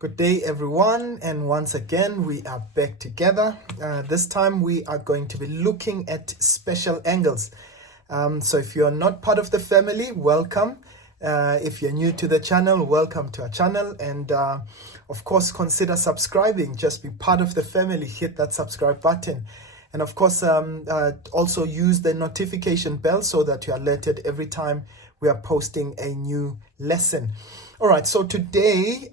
Good day, everyone, and once again we are back together. This time we are going to be looking at special angles. So if you're not part of the family, welcome. If you're new to the channel, welcome to our channel, and of course consider subscribing. Just be part of the family. Hit that subscribe button, and of course also use the notification bell so that you are alerted every time we are posting a new lesson. All right, so today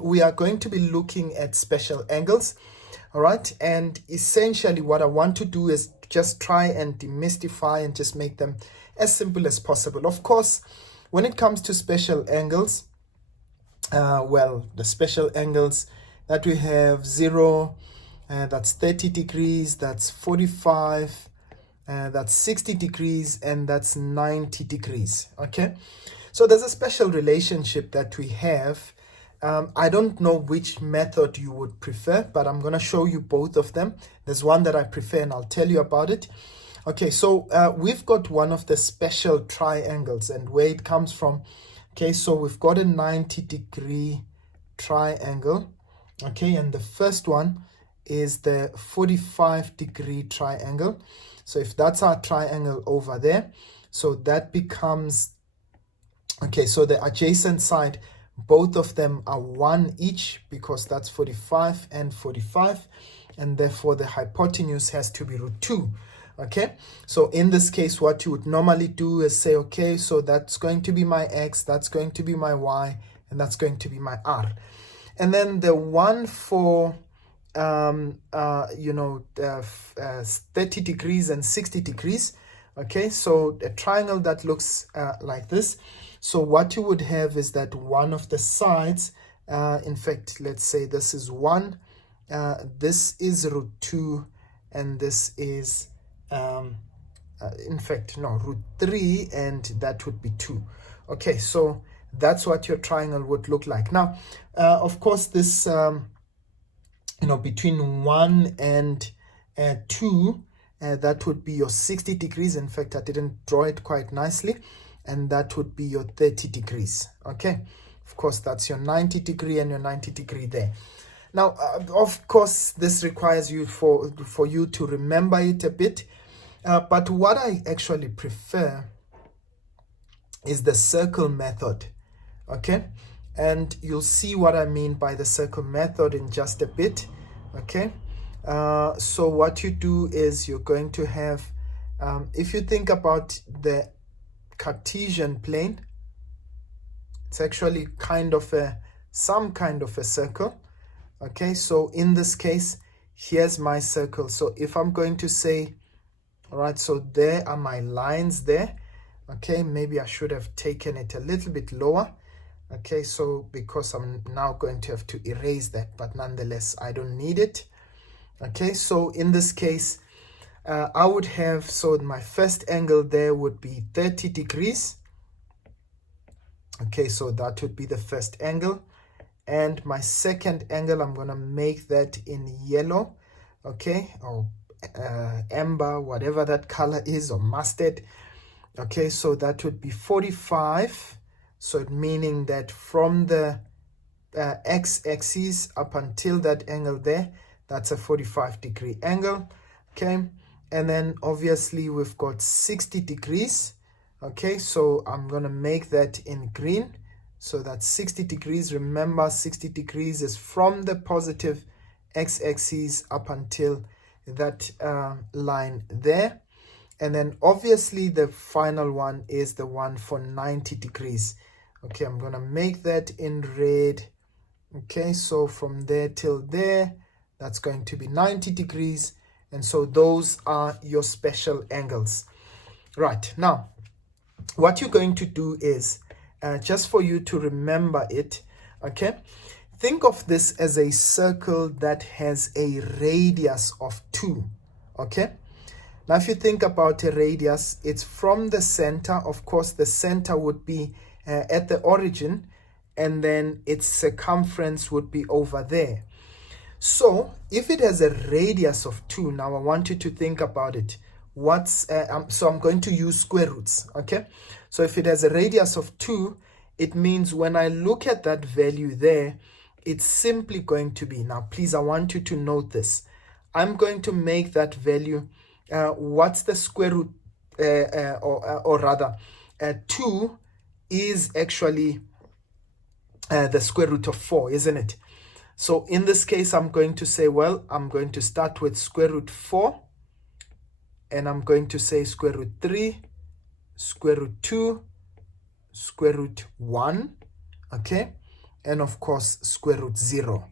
we are going to be looking at special angles. All right, and essentially what I want to do is just try and demystify and just make them as simple as possible. Of course, when it comes to special angles, well, the special angles that we have 0, that's 30 degrees, that's 45, that's 60 degrees, and that's 90 degrees. Okay, so there's a special relationship that we have. I don't know which method you would prefer, but I'm going to show you both of them. There's one that I prefer, and I'll tell you about it. Okay, so we've got one of the special triangles and where it comes from. Okay, so we've got a 90-degree triangle. Okay, and the first one is the 45-degree triangle. So if that's our triangle over there, so that becomes, okay, so the adjacent side, both of them are 1 each because that's 45 and 45, and therefore the hypotenuse has to be √2. Okay, so in this case what you would normally do is say, okay, so that's going to be my x, that's going to be my y, and that's going to be my r. And then the one for 30 degrees and 60 degrees. Okay, so a triangle that looks like this. So what you would have is that one of the sides, in fact, let's say this is 1, this is √2, and this is in fact, no, √3, and that would be 2. Okay, so that's what your triangle would look like. Now, of course, this, between 1 and 2, that would be your 60 degrees. In fact, I didn't draw it quite nicely, and that would be your 30 degrees. Okay, of course, that's your 90 degree and your 90 degree there. Now, of course, this requires you for you to remember it a bit. But what I actually prefer is the circle method. Okay, and you'll see what I mean by the circle method in just a bit. Okay, so what you do is you're going to have, if you think about the Cartesian plane, it's actually some kind of a circle. Okay, so in this case, here's my circle. So if I'm going to say, all right, so there are my lines there. Okay, maybe I should have taken it a little bit lower. Okay, so because I'm now going to have to erase that, but nonetheless, I don't need it. Okay, so in this case, I would have, so my first angle there would be 30 degrees. Okay, so that would be the first angle. And my second angle, I'm going to make that in yellow. Okay, or amber, whatever that color is, or mustard. Okay, so that would be 45. So meaning that from the x-axis up until that angle there, that's a 45-degree angle. Okay, and then obviously we've got 60 degrees. Okay, so I'm going to make that in green. So that's 60 degrees. Remember, 60 degrees is from the positive x-axis up until that line there. And then obviously the final one is the one for 90 degrees. Okay, I'm going to make that in red. Okay, so from there till there, that's going to be 90 degrees. And so those are your special angles. Right, now, what you're going to do is, just for you to remember it, okay, think of this as a circle that has a radius of 2. Okay, now if you think about a radius, it's from the center. Of course, the center would be at the origin, and then its circumference would be over there. So if it has a radius of 2, now I want you to think about it. So I'm going to use square roots. Okay, so if it has a radius of 2, it means when I look at that value there, it's simply going to be, now please, I want you to note this. I'm going to make that value, what's the square root, or rather, 2 is actually the square root of 4, isn't it? So in this case, I'm going to say, well, I'm going to start with square root 4, and I'm going to say square root 3, square root 2, square root 1, okay? And of course, square root 0.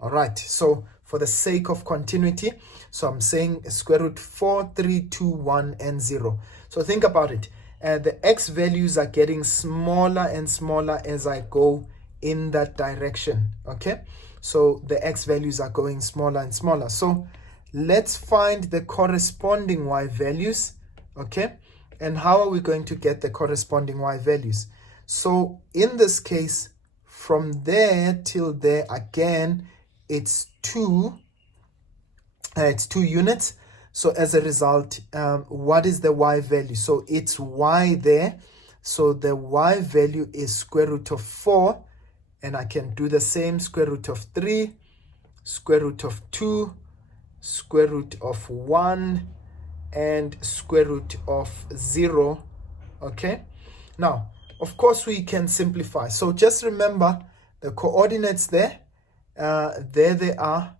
All right, so for the sake of continuity, so I'm saying square root 4, 3, 2, 1, and 0. So think about it. The x values are getting smaller and smaller as I go in that direction, okay? So the x values are going smaller and smaller. So let's find the corresponding y values, okay? And how are we going to get the corresponding y values? So in this case, from there till there, again, it's 2 units. So as a result, what is the y value? So it's y there. So the y value is square root of 4. And I can do the same, square root of 3, square root of 2, square root of 1, and square root of 0. Okay. Now, of course, we can simplify. So just remember the coordinates there. There they are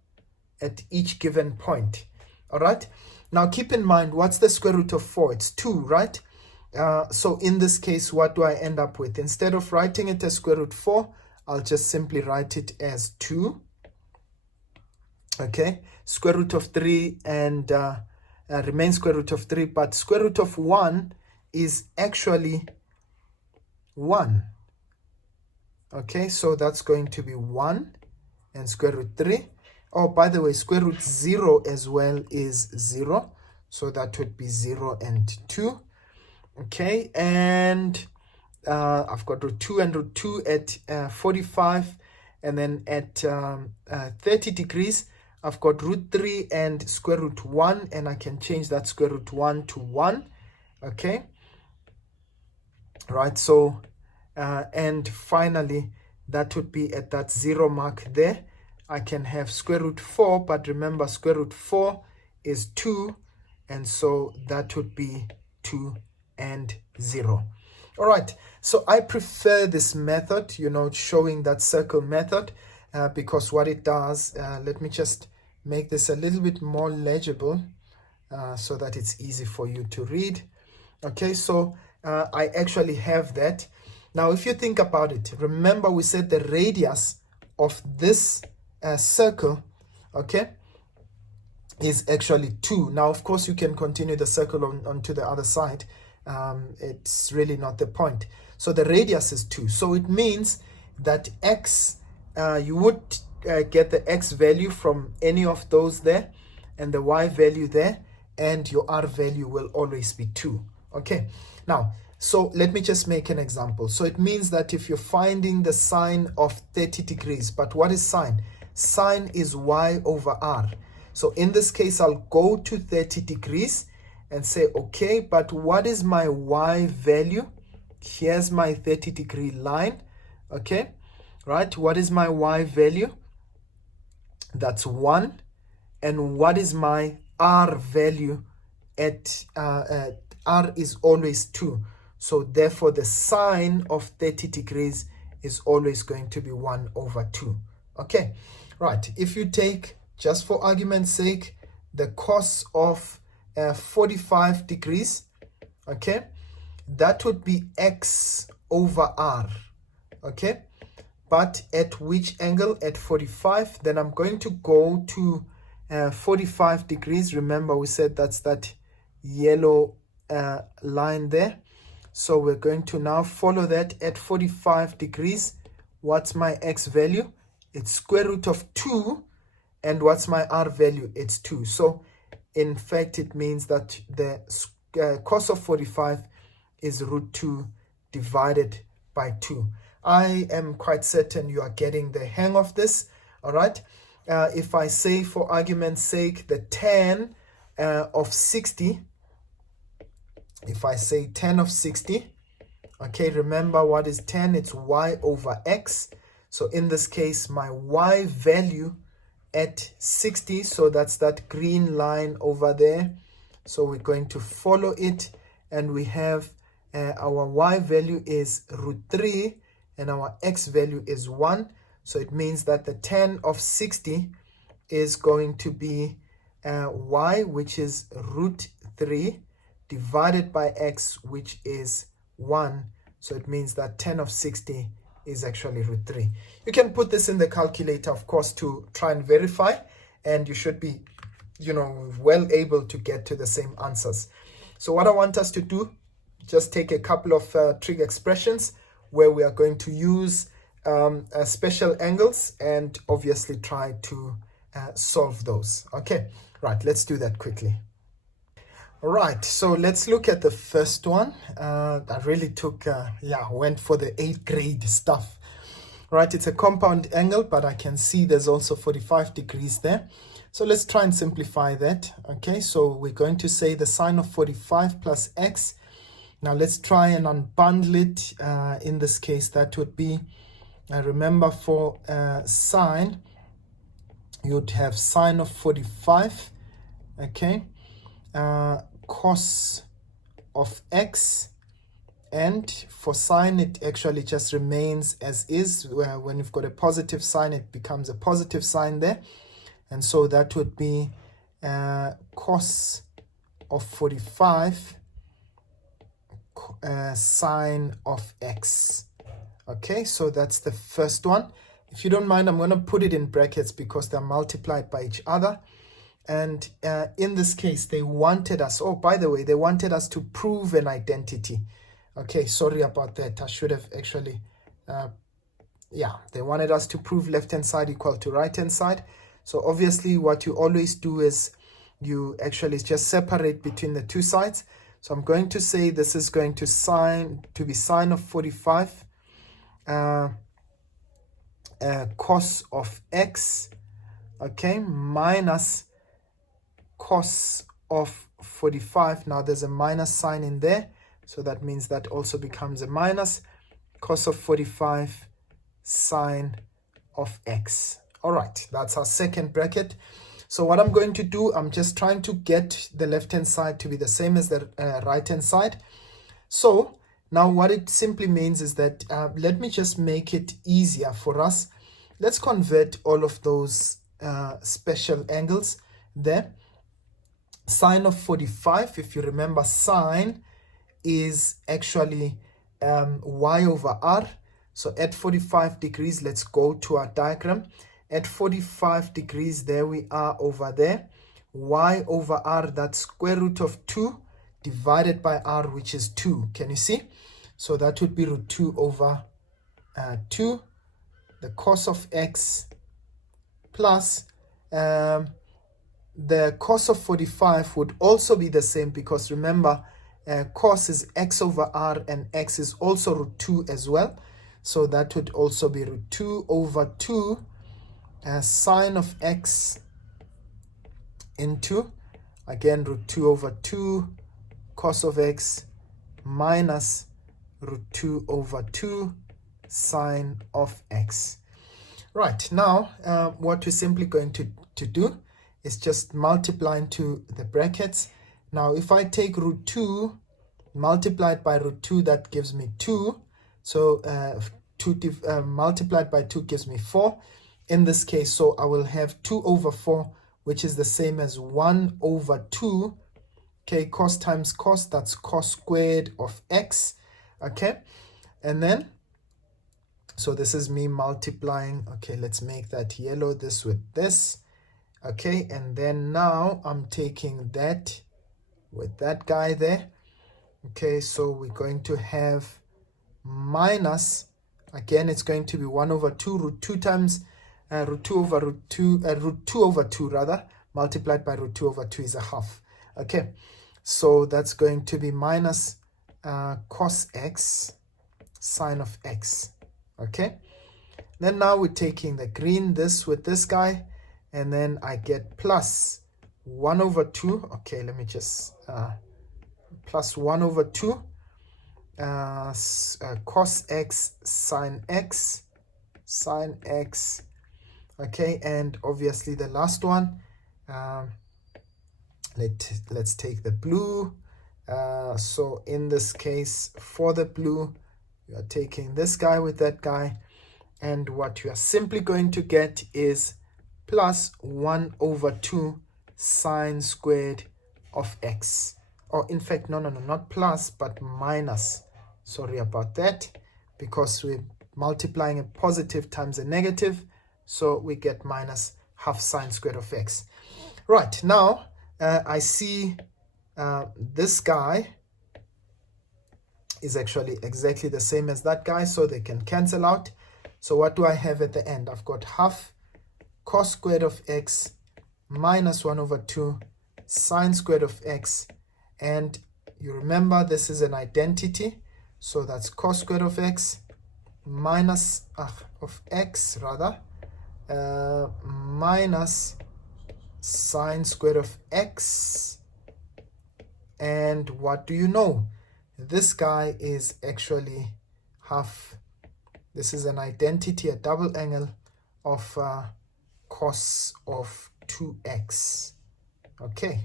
at each given point. All right. Now keep in mind, what's the square root of 4? It's 2, right? So in this case, what do I end up with? Instead of writing it as square root 4, I'll just simply write it as 2. Okay. Square root of 3 and remains square root of 3, but square root of 1 is actually 1. Okay, so that's going to be 1 and square root 3. Oh, by the way, square root 0 as well is 0. So that would be 0 and 2. Okay, and I've got root 2 and root 2 at 45. And then at 30 degrees, I've got root 3 and square root 1. And I can change that square root 1 to 1. Okay. Right, so, and finally, that would be at that 0 mark there. I can have square root 4, but remember square root 4 is 2, and so that would be 2 and 0. All right, so I prefer this method, showing that circle method, because what it does, let me just make this a little bit more legible so that it's easy for you to read. Okay, so I actually have that. Now, if you think about it, remember we said the radius of this circle, okay, is actually 2. Now, of course, you can continue the circle onto the other side. It's really not the point. So the radius is 2. So it means that x, you would get the x value from any of those there, and the y value there, and your r value will always be 2. Okay, now, so let me just make an example. So it means that if you're finding the sine of 30 degrees, but what is sine? Sine is y over r. So in this case, I'll go to 30 degrees and say, okay, but what is my y value? Here's my 30 degree line. Okay, right? What is my y value? That's 1. And what is my r value? At r is always 2. So therefore, the sine of 30 degrees is always going to be 1 over 2. Okay, right. If you take, just for argument's sake, the cos of 45 degrees, okay, that would be x over r, okay? But at which angle? At 45. Then I'm going to go to 45 degrees. Remember, we said that's that yellow line there. So we're going to now follow that at 45 degrees. What's my x value? It's square root of 2. And what's my r value? It's 2. So in fact, it means that the cos of 45 is root 2 divided by 2. I am quite certain you are getting the hang of this. All right. If I say, for argument's sake, the tan of 60, if I say tan of 60, okay, remember what is tan? It's y over x. So in this case, my y value at 60, so that's that green line over there. So we're going to follow it, and we have our y value is √3 and our x value is 1. So it means that the tan of 60 is going to be y, which is √3, divided by x, which is 1. So it means that tan of 60 is actually √3. You can put this in the calculator, of course, to try and verify, and you should be, well able to get to the same answers. So what I want us to do, just take a couple of trig expressions where we are going to use special angles and obviously try to solve those. Okay, right, let's do that quickly. All right, so let's look at the first one. I really went for the 8th grade stuff. Right, it's a compound angle, but I can see there's also 45 degrees there. So let's try and simplify that. Okay, so we're going to say the sine of 45 plus x. Now let's try and unbundle it. In this case, that would be, remember for sine, you'd have sine of 45, okay, cos of x, and for sine it actually just remains as is. When you've got a positive sign, it becomes a positive sign there, and so that would be cos of 45 sine of x. Okay, so that's the first one. If you don't mind, I'm going to put it in brackets because they're multiplied by each other. And in this case, they wanted us, oh, by the way, they wanted us to prove an identity. Okay, sorry about that. I should have actually, they wanted us to prove left-hand side equal to right-hand side. So obviously what you always do is you actually just separate between the two sides. So I'm going to say this is going to be sine of 45 cos of x, okay, minus cos of 45. Now there's a minus sign in there, so that means that also becomes a minus cos of 45 sine of x. All right, that's our second bracket. So what I'm going to do, I'm just trying to get the left-hand side to be the same as the right-hand side. So now what it simply means is that, let me just make it easier for us. Let's convert all of those special angles there. Sine of 45, if you remember, sine is actually y over r. So at 45 degrees, let's go to our diagram. At 45 degrees, there we are over there. Y over r, that's square root of 2 divided by r, which is 2. Can you see? So that would be √2 over 2. The cos of x plus the cos of 45 would also be the same, because remember, cos is x over r and x is also √2 as well. So that would also be √2 over 2 sine of x into, again, √2 over 2 cos of x minus √2 over 2 sine of x. Right, now what we're simply going to do is just multiply into the brackets. Now if I take √2 multiplied by √2, that gives me 2. So 2 multiplied by 2 gives me 4 in this case. So I will have 2 over 4, which is the same as 1 over 2. Okay, cos times cos, that's cos squared of x. Okay, and then, so this is me multiplying. Okay, let's make that yellow, this with this. Okay, and then now I'm taking that with that guy there. Okay, so we're going to have minus, again, it's going to be 1 over 2, √2 times √2 over √2, √2 over 2 rather, multiplied by √2 over 2 is a half. Okay, so that's going to be minus cos x sine of x. Okay, then now we're taking the green, this with this guy, and then I get plus 1 over 2. Okay, let me just plus 1 over 2 cos x sine x sine x. Okay, and obviously the last one, let's take the blue. So in this case, for the blue, you are taking this guy with that guy, and what you are simply going to get is plus 1/2 sine squared of x. Or in fact, no, not plus, but minus. Sorry about that, because we're multiplying a positive times a negative, so we get minus half sine squared of x. Right, now I see this guy is actually exactly the same as that guy, so they can cancel out. So what do I have at the end? I've got half cos squared of x minus 1/2 sine squared of x, and you remember this is an identity, so that's cos squared of x minus minus sine squared of x. And what do you know? This guy is actually half, this is an identity, a double angle of cos of 2x. Okay,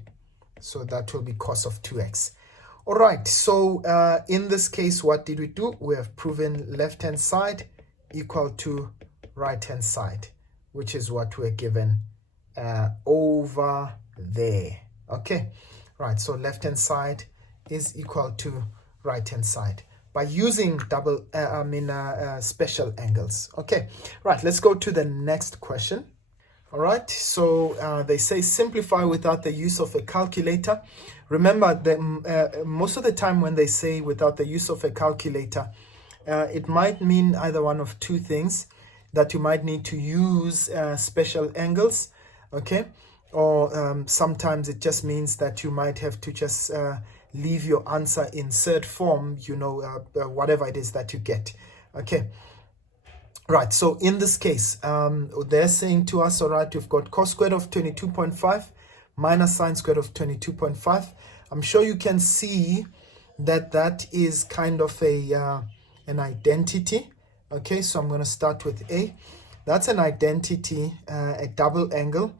so that will be cos of 2x. All right, so in this case, what did we do? We have proven left-hand side equal to right-hand side, which is what we're given over there. Okay, right, so left-hand side is equal to right-hand side by using special angles. Okay, right, let's go to the next question. All right, so they say simplify without the use of a calculator. Remember that most of the time when they say without the use of a calculator, it might mean either one of two things, that you might need to use special angles, okay? Or sometimes it just means that you might have to just leave your answer in third form, you know, whatever it is that you get, okay? Right, so in this case, they're saying to us, all right, we've got cos squared of 22.5 minus sine squared of 22.5. I'm sure you can see that that is kind of a an identity. Okay, so I'm going to start with A. That's an identity, a double angle,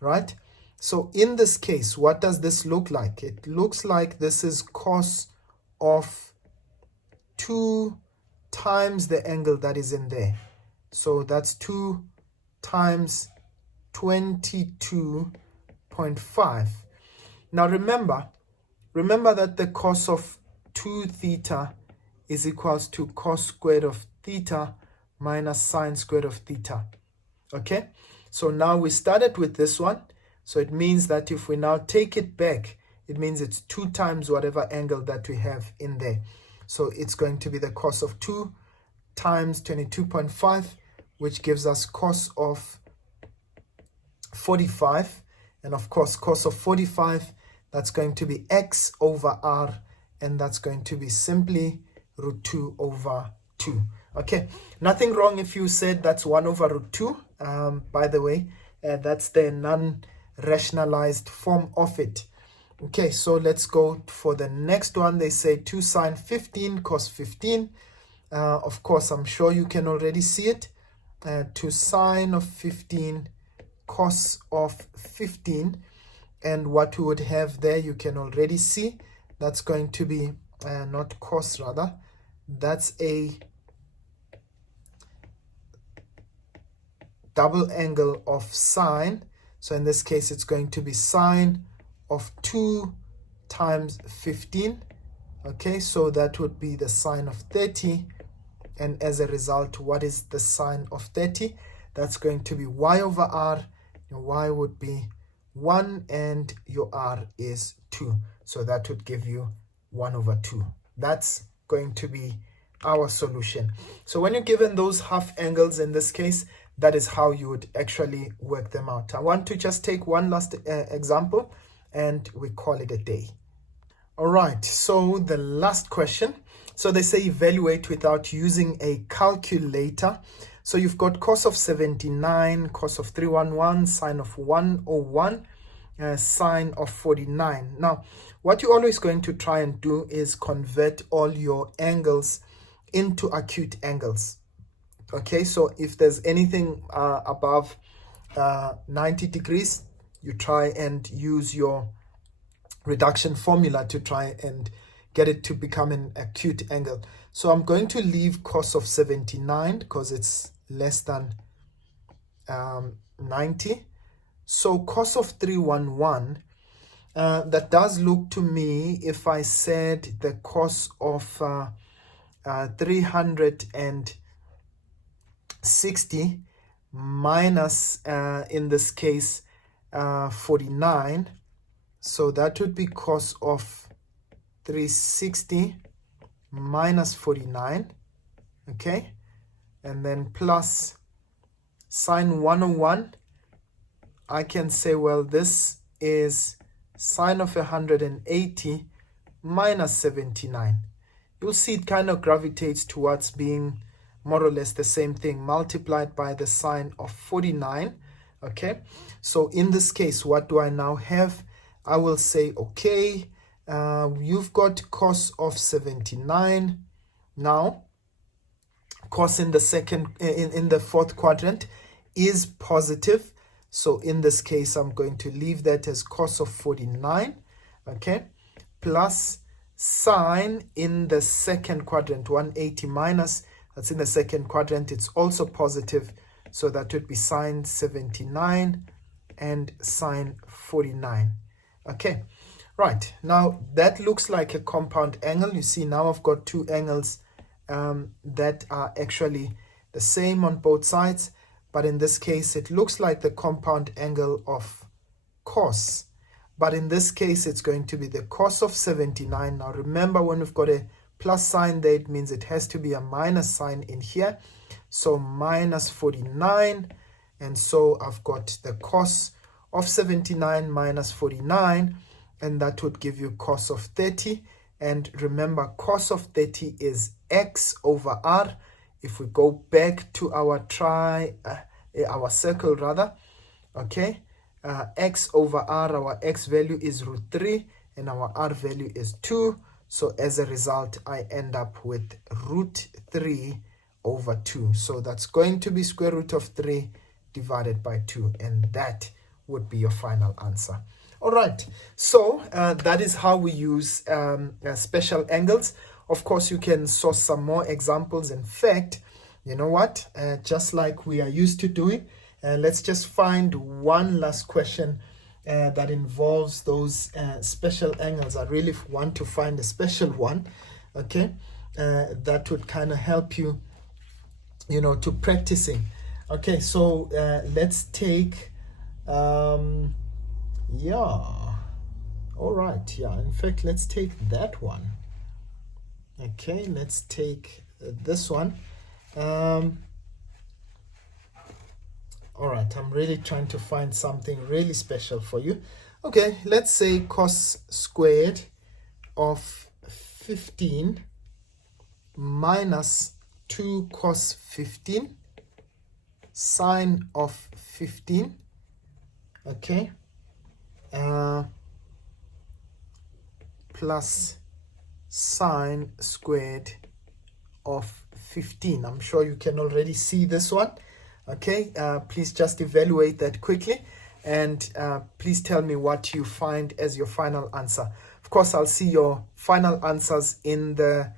right? So in this case, what does this look like? It looks like this is cos of 2 times the angle that is in there. So that's 2 times 22.5. Now remember that the cos of 2 theta is equals to cos squared of theta minus sine squared of theta. Okay, so now we started with this one, so it means that if we now take it back, it means it's 2 times whatever angle that we have in there. So it's going to be the cos of 2 times 22.5, which gives us cos of 45. And of course, cos of 45, that's going to be x over r, and that's going to be simply root 2 over 2. Okay, nothing wrong if you said that's 1 over root 2. By the way, that's the non-rationalized form of it. Okay, so let's go for the next one. They say 2 sine 15 cos 15. Of course, I'm sure you can already see it. 2 sine of 15 cos of 15. And what we would have there, you can already see. That's going to be, not cos rather, that's a double angle of sine. So in this case, it's going to be sine of 2 times 15. Okay, so that would be the sine of 30. And as a result, what is the sine of 30? That's going to be y over r. Your y would be 1 and your r is 2. So that would give you 1 over 2. That's going to be our solution. So when you're given those half angles in this case, that is how you would actually work them out. I want to just take one last example and we call it a day. All right, so the last question. So they say evaluate without using a calculator. So you've got cos of 79, cos of 311, sine of 101, sine of 49. Now, what you're always going to try and do is convert all your angles into acute angles. Okay, so if there's anything above 90 degrees, you try and use your reduction formula to try and get it to become an acute angle. So I'm going to leave cos of 79 because it's less than 90. So cos of 311, that does look to me, if I said the cos of 360 minus, in this case, 49. So that would be cos of 360 minus 49. Okay. And then plus sine 101. I can say, well, this is sine of 180 minus 79. You'll see it kind of gravitates towards being more or less the same thing, multiplied by the sine of 49. Okay, so in this case, what do I now have? I will say, okay, you've got cos of 79. Now, cos in the second, in the fourth quadrant is positive. So in this case, I'm going to leave that as cos of 49, okay, plus sine in the second quadrant, 180 minus, that's in the second quadrant, it's also positive. So that would be sine 79 and sine 49. Okay, right. Now that looks like a compound angle. You see now I've got two angles that are actually the same on both sides. But in this case, it looks like the compound angle of cos. But in this case, it's going to be the cos of 79. Now remember, when we've got a plus sign there, it means it has to be a minus sign in here. So minus 49. And so I've got the cos of 79 minus 49. And that would give you cos of 30. And remember, cos of 30 is x over r. If we go back to our our circle rather, okay, x over r, our x value is √3 and our r value is 2. So as a result, I end up with √3 over 2. So that's going to be square root of 3 divided by 2, and that would be your final answer. All right, so that is how we use special angles. Of course, you can source some more examples. In fact, you know what? Just like we are used to doing, let's just find one last question that involves those special angles. I really want to find a special one, okay? That would kind of help you, you know, to practicing. Okay, so let's take, yeah. All right, yeah. In fact, let's take that one. Okay, let's take this one. All right, I'm really trying to find something really special for you. Okay, let's say cos squared of 15 minus 2 cos 15 sine of 15, okay, plus sine squared of 15. I'm sure you can already see this one. Okay, please just evaluate that quickly, and please tell me what you find as your final answer. Of course, I'll see your final answers in the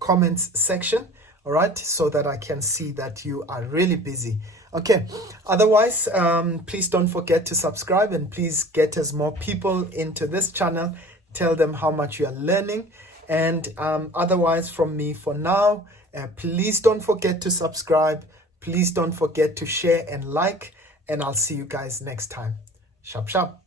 comments section, all right, so that I can see that you are really busy. Okay, otherwise, please don't forget to subscribe, and please get as more people into this channel. Tell them how much you are learning. And otherwise, from me for now, please don't forget to subscribe. Please don't forget to share and like, and I'll see you guys next time. Sharp, sharp.